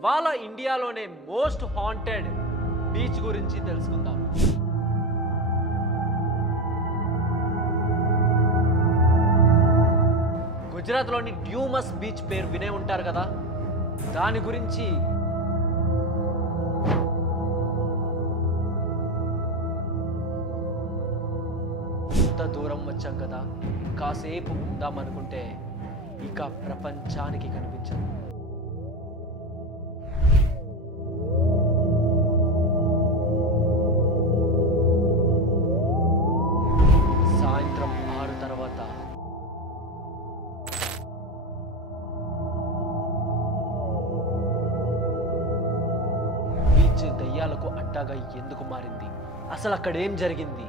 ఇవాళ ఇండియాలోనే most haunted beach గురించి తెలుసుకుందాం. గుజరాత్లోని డ్యూమస్ బీచ్ పేరు వినే ఉంటారు కదా. దాని గురించి ఇంత దూరం వచ్చాం కదా, కాసేపు ఉందామనుకుంటే ఇక ప్రపంచానికి కనిపించదు. సాయంత్రం 6 తర్వాత బీచ్ దయ్యాలకు అడ్డాగా ఎందుకు మారింది? అసలు అక్కడ ఏం జరిగింది?